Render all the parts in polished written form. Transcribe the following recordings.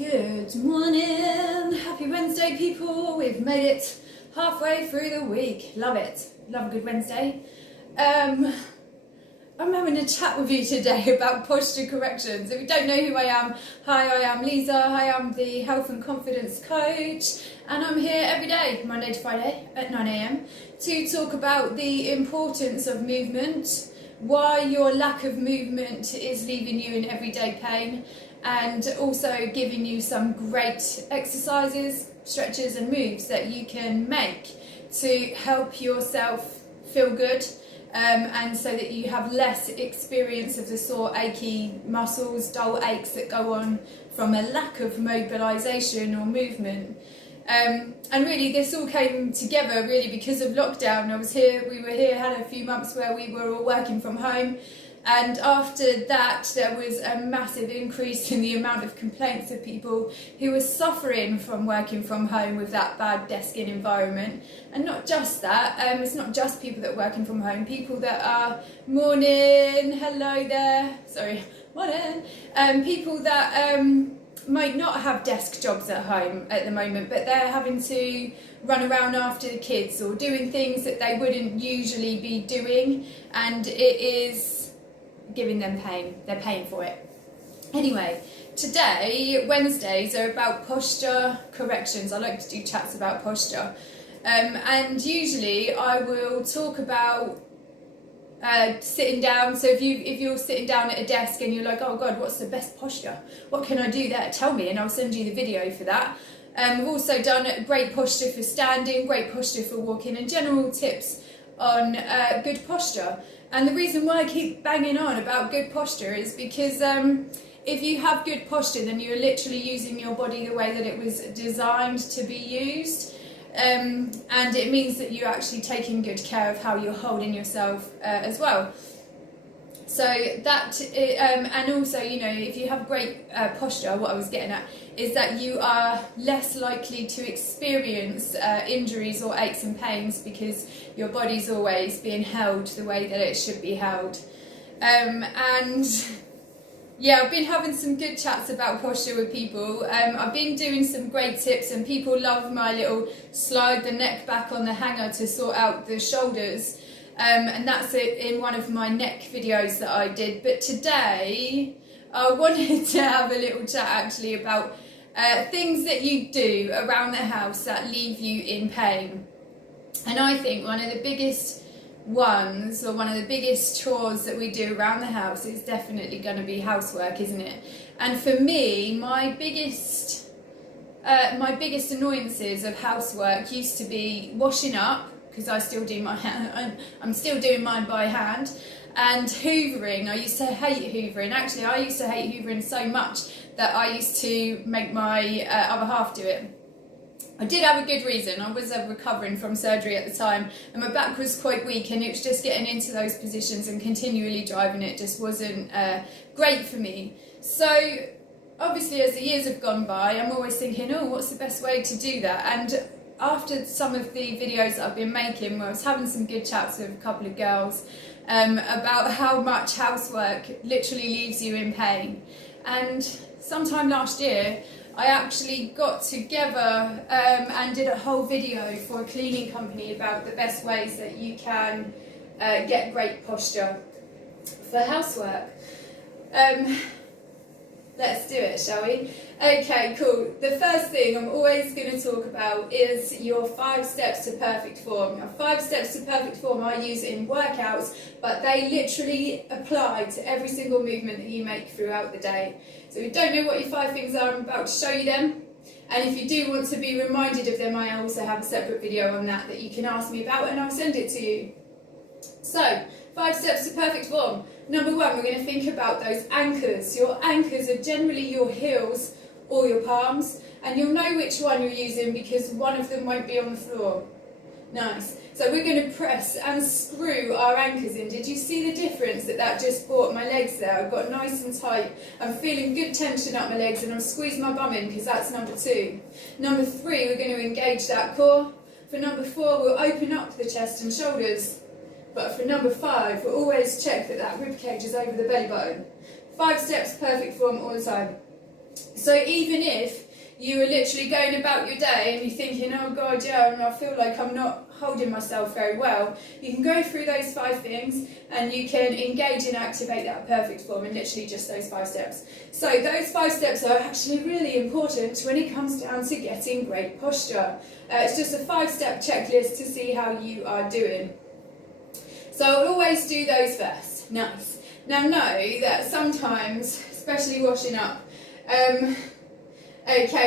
Good morning, happy Wednesday people. We've made it halfway through the week. Love it, love a good Wednesday. I'm having a chat with you today about posture corrections. If you don't know who I am, hi, I am Lisa. I am the health and confidence coach, and I'm here every day, Monday to Friday at 9 AM to talk about the importance of movement, why your lack of movement is leaving you in everyday pain, and also giving you some great exercises, stretches and moves that you can make to help yourself feel good, and so that you have less experience of the sore achy muscles, dull aches that go on from a lack of mobilisation or movement. And really this all came together really because of lockdown. We were here, had a few months where we were all working from home, and after that there was a massive increase in the amount of complaints of people who were suffering from working from home with that bad desking environment. And not just that, it's not just people that are working from home, people that are morning, people that might not have desk jobs at home at the moment, but they're having to run around after the kids or doing things that they wouldn't usually be doing, and it is giving them pain. They're paying for it. Anyway, today, Wednesdays, are about posture corrections. I like to do chats about posture. And usually I will talk about sitting down. So if you're sitting down at a desk and you're like, oh God, what's the best posture? What can I do there? Tell me, and I'll send you the video for that. We've also done great posture for standing, great posture for walking, and general tips on good posture. And the reason why I keep banging on about good posture is because if you have good posture, then you're literally using your body the way that it was designed to be used. And it means that you're actually taking good care of how you're holding yourself as well. So that, and also, you know, if you have great posture, what I was getting at is that you are less likely to experience injuries or aches and pains because your body's always being held the way that it should be held. And yeah, I've been having some good chats about posture with people. I've been doing some great tips, and people love my little slide the neck back on the hanger to sort out the shoulders. And that's it in one of my neck videos that I did. But today I wanted to have a little chat actually about things that you do around the house that leave you in pain. And I think one of the biggest ones, or one of the biggest chores that we do around the house, is definitely going to be housework, isn't it? And for me, my biggest annoyances of housework used to be washing up, because I still do I'm still doing mine by hand, and hoovering. I used to hate hoovering. Actually, I used to hate hoovering so much that I used to make my other half do it. I did have a good reason. I was recovering from surgery at the time, and my back was quite weak, and it was just getting into those positions and continually driving it just wasn't great for me. So obviously, as the years have gone by, I'm always thinking, oh, what's the best way to do that? And after some of the videos that I've been making, where I was having some good chats with a couple of girls about how much housework literally leaves you in pain. And sometime last year, I actually got together and did a whole video for a cleaning company about the best ways that you can get great posture for housework. Let's do it, shall we? Okay, cool. The first thing I'm always going to talk about is your 5 steps to perfect form. Now, 5 steps to perfect form I use in workouts, but they literally apply to every single movement that you make throughout the day. So if you don't know what your 5 things are, I'm about to show you them. And if you do want to be reminded of them, I also have a separate video on that you can ask me about, and I'll send it to you. So, 5 steps to perfect form. Number 1, we're going to think about those anchors. Your anchors are generally your heels or your palms, and you'll know which one you're using because one of them won't be on the floor. Nice. So we're going to press and screw our anchors in. Did you see the difference that just brought my legs there? I've got nice and tight. I'm feeling good tension up my legs, and I'm squeezing my bum in because that's number 2. Number 3, we're going to engage that core. For number 4, we'll open up the chest and shoulders. But for number 5, we'll always check that rib cage is over the belly button. 5 steps, perfect form all the time. So even if you are literally going about your day and you're thinking, oh God, yeah, I feel like I'm not holding myself very well, you can go through those 5 things and you can engage and activate that perfect form in literally just those 5 steps. So those 5 steps are actually really important when it comes down to getting great posture. It's just a 5-step checklist to see how you are doing. So I'll always do those first. Nice. Now know that sometimes, especially washing up,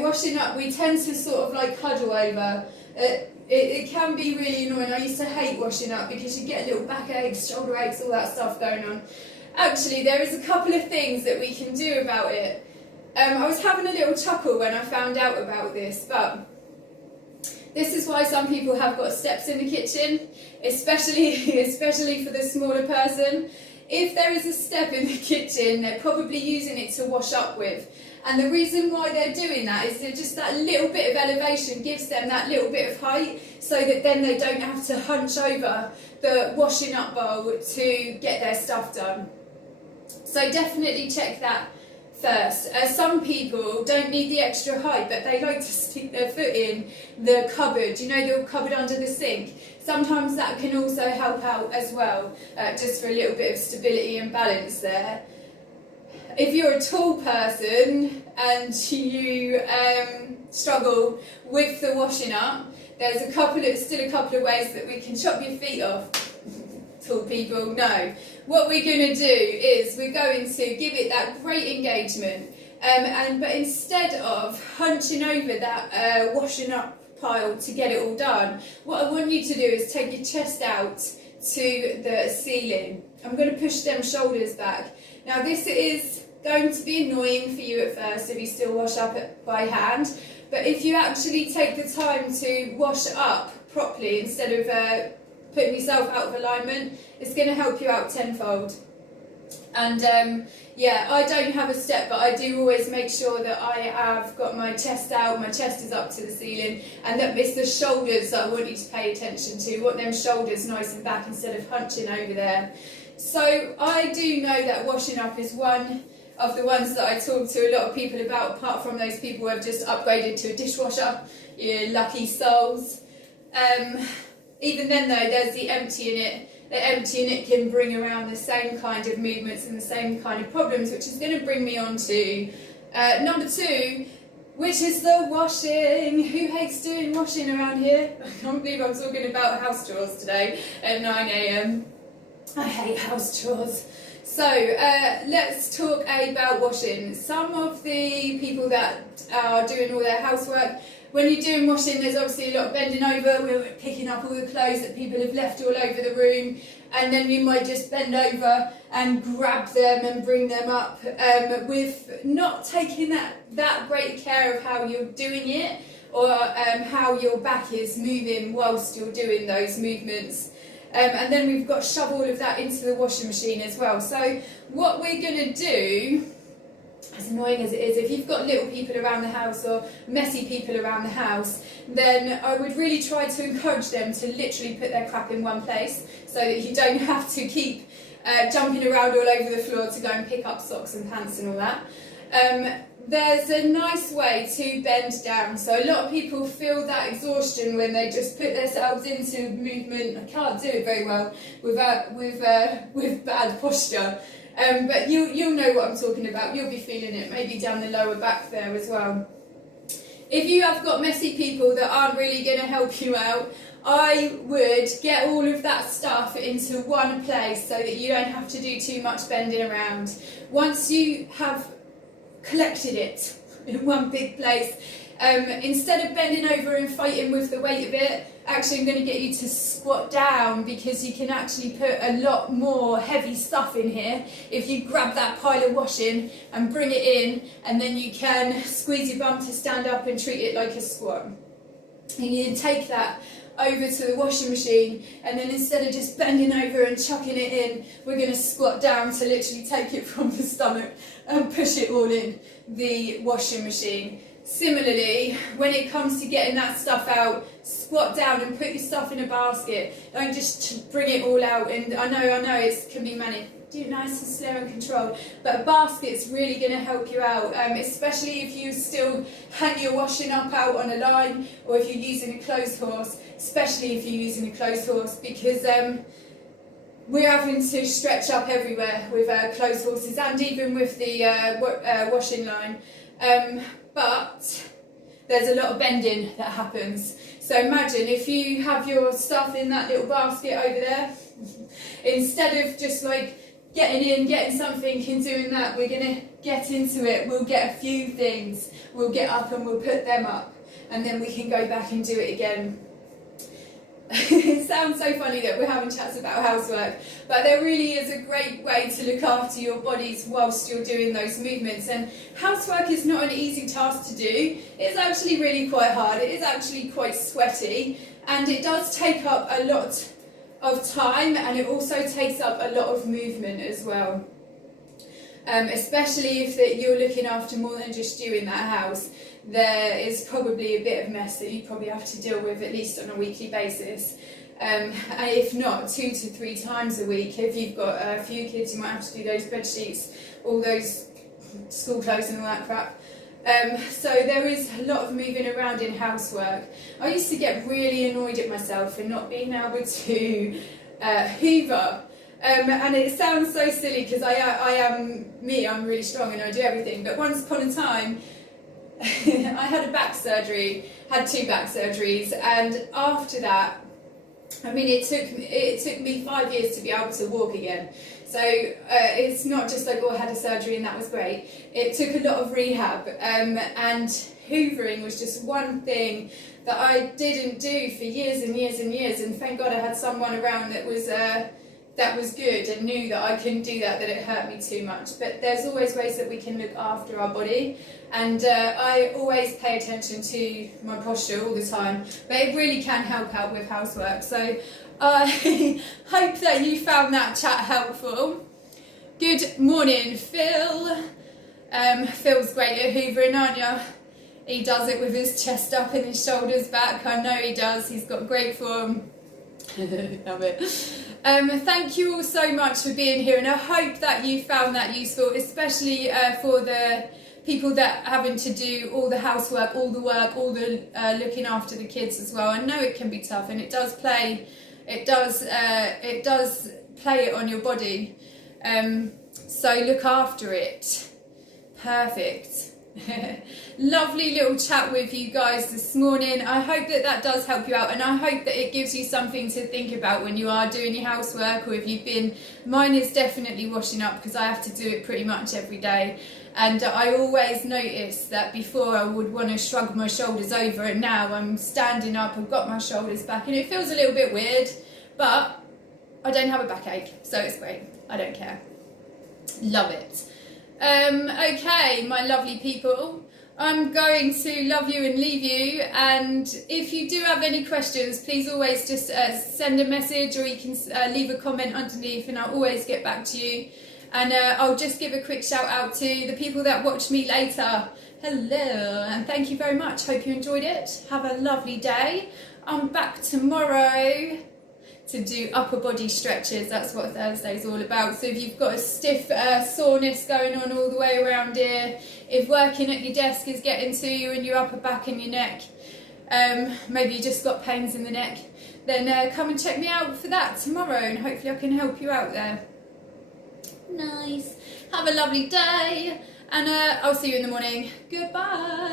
washing up, we tend to sort of like huddle over. It can be really annoying. I used to hate washing up because you get little backaches, shoulder aches, all that stuff going on. Actually, there is a couple of things that we can do about it. I was having a little chuckle when I found out about this, but this is why some people have got steps in the kitchen, especially for the smaller person. If there is a step in the kitchen, they're probably using it to wash up with. And the reason why they're doing that is that just that little bit of elevation gives them that little bit of height, so that then they don't have to hunch over the washing up bowl to get their stuff done. So definitely check that first. Some people don't need the extra height, but they like to stick their foot in the cupboard, you know, the cupboard under the sink. Sometimes that can also help out as well, just for a little bit of stability and balance there. If you're a tall person and you struggle with the washing up, there's still a couple of ways that we can chop your feet off. Tall people, no. What we're going to do is we're going to give it that great engagement, but instead of hunching over that washing up pile to get it all done, what I want you to do is take your chest out to the ceiling. I'm going to push them shoulders back. Now this is going to be annoying for you at first if you still wash up by hand, but if you actually take the time to wash up properly instead of putting yourself out of alignment, it's going to help you out tenfold. And yeah, I don't have a step, but I do always make sure that I have got my chest out, my chest is up to the ceiling, and that it's the shoulders that I want you to pay attention to. You want them shoulders nice and back instead of hunching over there. So I do know that washing up is one of the ones that I talk to a lot of people about, apart from those people who have just upgraded to a dishwasher, you lucky souls. Even then though, there's the emptying it. The emptying it can bring around the same kind of movements and the same kind of problems, which is going to bring me on to number 2, which is the washing. Who hates doing washing around here? I can't believe I'm talking about house chores today at 9 AM. I hate house chores. So let's talk about washing. Some of the people that are doing all their housework, when you're doing washing, there's obviously a lot of bending over. We're picking up all the clothes that people have left all over the room, and then you might just bend over and grab them and bring them up with not taking that great care of how you're doing it, or how your back is moving whilst you're doing those movements. And then we've got to shove all of that into the washing machine as well. So what we're going to do, as annoying as it is, if you've got little people around the house or messy people around the house, then I would really try to encourage them to literally put their crap in one place, so that you don't have to keep jumping around all over the floor to go and pick up socks and pants and all that. There's a nice way to bend down. So a lot of people feel that exhaustion when they just put themselves into movement. I can't do it very well with bad posture. But you'll know what I'm talking about. You'll be feeling it, maybe down the lower back there as well. If you have got messy people that aren't really going to help you out, I would get all of that stuff into one place so that you don't have to do too much bending around. Once you have collected it in one big place, instead of bending over and fighting with the weight of it, actually I'm going to get you to squat down, because you can actually put a lot more heavy stuff in here if you grab that pile of washing and bring it in, and then you can squeeze your bum to stand up and treat it like a squat. And you take that over to the washing machine, and then instead of just bending over and chucking it in, we're going to squat down to literally take it from the stomach and push it all in the washing machine. Similarly, when it comes to getting that stuff out, squat down and put your stuff in a basket. Don't just bring it all out. And I know it can be do it nice and slow and controlled. But a basket's really going to help you out, especially if you still hang your washing up out on a line, or if you're using a clothes horse, especially if you're using a clothes horse, because we're having to stretch up everywhere with clothes horses, and even with the washing line. But there's a lot of bending that happens. So imagine if you have your stuff in that little basket over there, instead of just like getting in, getting something and doing that, we're going to get into it. We'll get a few things, we'll get up and we'll put them up, and then we can go back and do it again. It sounds so funny that we're having chats about housework, but there really is a great way to look after your bodies whilst you're doing those movements. And housework is not an easy task to do. It's actually really quite hard. It is actually quite sweaty, and it does take up a lot of time, and it also takes up a lot of movement as well. Especially if you're looking after more than just you in that house. There is probably a bit of mess that you probably have to deal with at least on a weekly basis, and if not 2 to 3 times a week. If you've got a few kids, you might have to do those bed sheets, all those school clothes and all that crap. So there is a lot of moving around in housework. I used to get really annoyed at myself for not being able to hoover. And it sounds so silly because I am me, I'm really strong and I do everything, but once upon a time I had a back surgery, had 2 back surgeries, and after that, I mean, it took me 5 years to be able to walk again. So it's not just like, oh, I had a surgery and that was great. It took a lot of rehab, and hoovering was just one thing that I didn't do for years and years and years, and thank God I had someone around that was good and knew that I couldn't do that it hurt me too much. But there's always ways that we can look after our body, and I always pay attention to my posture all the time, but it really can help out with housework. So I hope that you found that chat helpful. Good morning, Phil. Phil's great at hoovering, aren't you? He does it with his chest up and his shoulders back. I know he does. He's got great form. Love it. Thank you all so much for being here, and I hope that you found that useful, especially for the people that are having to do all the housework, all the work, all the looking after the kids as well. I know it can be tough, and it does play it on your body. So look after it. Perfect. Lovely little chat with you guys this morning. I hope that does help you out, and I hope that it gives you something to think about when you are doing your housework, or if you've been. Mine is definitely washing up, because I have to do it pretty much every day, and I always notice that before I would want to shrug my shoulders over, and now I'm standing up, I've got my shoulders back, and it feels a little bit weird, but I don't have a backache, so it's great. I don't care. Love it. Okay, my lovely people, I'm going to love you and leave you, and if you do have any questions, please always just send a message, or you can leave a comment underneath, and I'll always get back to you. And I'll just give a quick shout out to the people that watch me later. Hello, and thank you very much. Hope you enjoyed it. Have a lovely day. I'm back tomorrow to do upper body stretches. That's what Thursday's all about. So if you've got a stiff soreness going on all the way around here, if working at your desk is getting to you in your upper back and your neck, maybe you just got pains in the neck, then come and check me out for that tomorrow, and hopefully I can help you out there. Nice. Have a lovely day, and I'll see you in the morning. Goodbye.